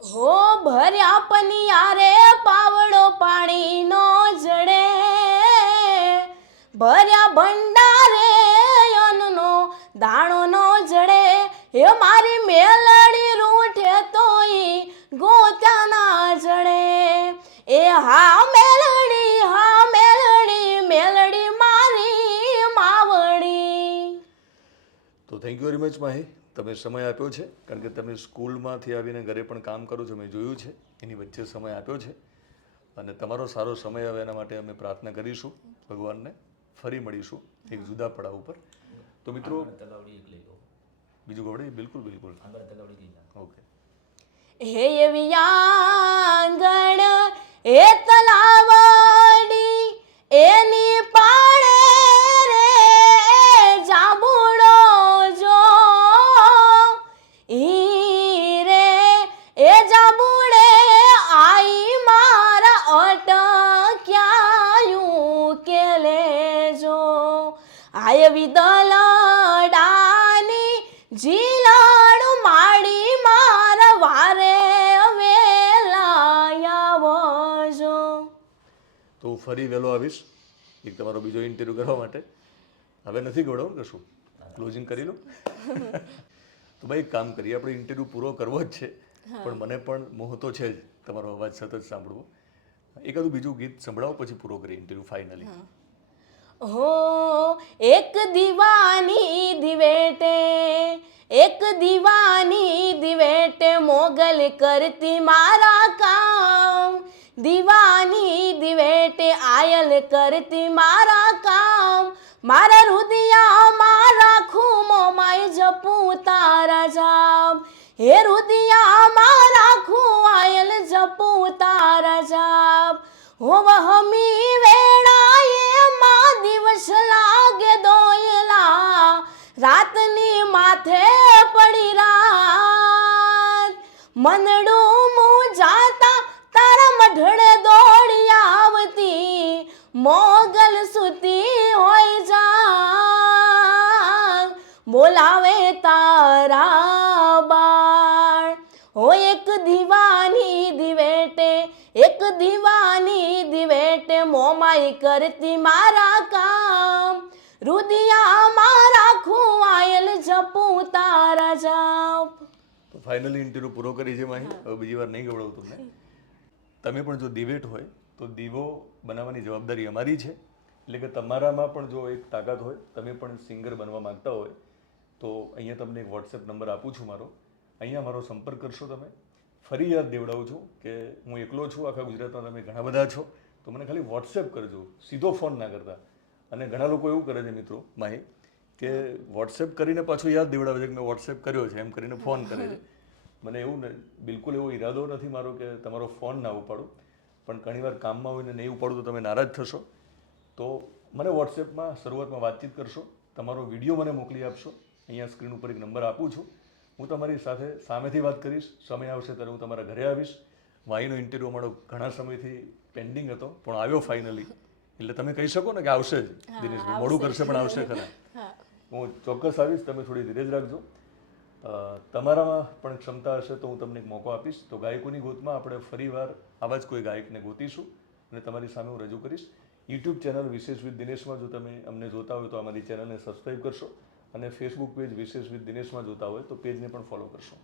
હો ભર્યા પનિયારે પાવડો પાણી નો જડે, ભર્યા ભંડારે અન્નનો દાણો નો જડે, હે મારી મેલડી રૂઠે તોય ગોત્યા ના જડે. એ હા મેલડી મેલડી મારી માવડી. તો thank you very much Mahi, તમે સમય આપ્યો છે કારણ કે તમે સ્કૂલમાંથી આવીને ઘરે પણ કામ કરો છો, મેં જોયું છે. એની વચ્ચે સમય આપ્યો છે અને તમારો સારો સમય આવે એના માટે અમે પ્રાર્થના કરીશું ભગવાનને. ફરી મળીશું એક જુદા પડાવ ઉપર. તો મિત્રો તલાવડી એક લઈ લો, બીજું ગવડે બિલકુલ બિલકુલ આગળ તલાવડી લઈ લો. ઓકે. હે એવી આંગણ એ તલાવડી એની પાળે રે જાંબુડો જો, ઈ રે એ જાંબુડે આઈ મારા અટક્યાયું કે લેજો. આયવી દલડાની જીલાડ માડી મારા વારે વેલા આવજો. તો હું ફરી વહેલો આવીશ એક તમારો બીજો ઇન્ટરવ્યૂ કરવા માટે. હવે નથી ગવડાવું કશું, ક્લોઝિંગ કરી લો. તો ભાઈ એક કામ કરીએ, આપણે ઇન્ટરવ્યૂ પૂરો કરવો જ છે પણ મને પણ મોહ તો છે જ તમારો અવાજ સતત સાંભળવો. એકાદું બીજું ગીત સંભળાવો પછી પૂરો કરીએ ઇન્ટરવ્યૂ ફાઇનલી. હો એક દીવાની દિવેટે, એક દીવાની દિવેટે મોગલ કરતી મારા કામ, દીવાની દિવેટે આયલ કરતી મારા કામ, મારા રુદિયામાં રાખું મોમાય જપું તારા જાપ, હે રુદિયામાં રાખું આયલ જપું તારા જાપ. હો વહમી વેળાએ માં દિવસ લાગે દોયલા, રાતની માથે પડી રાત, મનડું મું જાતા તારા મઢડે દોડી આવતી, મોગલ સુતી હોય જા બોલાવે તારા બાળ. હો એક દીવાની દિવેટે, એક દીવાની દિવેટે મોમાઈ કરતી મારા કામ, રુદિયામાં રાખું આયલ જપું તારા જાપ. તો ફાઇનલી ઇન્ટરવ્યૂ પૂરો કરી છે માહી. હવે બીજી વાર નહીં ગવડાવું તમને. તમે પણ જો દિવેટ હોય તો દીવો બનાવવાની જવાબદારી અમારી છે. એટલે કે તમારામાં પણ જો એક તાકાત હોય, તમે પણ સિંગર બનવા માંગતા હોય તો અહીંયા તમને એક વોટ્સએપ નંબર આપું છું મારો, અહીંયા મારો સંપર્ક કરશો તમે. ફરી યાદ દેવડાવું છું કે હું એકલો છું, આખા ગુજરાતમાં તમે ઘણા બધા છો, તો મને ખાલી વોટ્સએપ કરજો, સીધો ફોન ના કરતા. અને ઘણા લોકો એવું કરે છે મિત્રો માહી કે વોટ્સએપ કરીને પાછું યાદ દેવડાવે છે કે મેં વોટ્સએપ કર્યો છે એમ કરીને ફોન કરે છે. મને એવું બિલકુલ એવો ઈરાદો નથી મારો કે તમારો ફોન ના ઉપાડું, પણ ઘણીવાર કામમાં હોય ને નહીં ઉપાડું તો તમે નારાજ થશો. તો મને વોટ્સએપમાં શરૂઆતમાં વાતચીત કરશો, તમારો વિડીયો મને મોકલી આપશો. અહીંયા સ્ક્રીન ઉપર એક નંબર આપું છું, હું તમારી સાથે સામેથી વાત કરીશ. સમય આવશે ત્યારે હું તમારા ઘરે આવીશ. વાઈનો ઇન્ટરવ્યૂ અમારો ઘણા સમયથી પેન્ડિંગ હતો પણ આવ્યો ફાઇનલી. એટલે તમે કહી શકો ને કે આવશે જ દિનેશભાઈ, મોડું કરશે પણ આવશે ખરા. હું ચોક્કસ આવીશ, તમે થોડી ધીરજ રાખજો. તમારામાં પણ ક્ષમતા હશે તો હું તમને એક મોકો આપીશ. તો ગાયકોની ગોતમાં આપણે ફરીવાર આવા જ કોઈ ગાયકને ગોતીશું અને તમારી સામે હું રજૂ કરીશ. યુટ્યુબ ચેનલ વિશેષ વિથ દિનેશમાં જો તમે અમને જોતા હોય તો અમારી ચેનલને સબસ્ક્રાઈબ કરશો અને ફેસબુક પેજ વિશેષ વિથ દિનેશમાં જોતા હોય તો પેજને પણ ફોલો કરશો.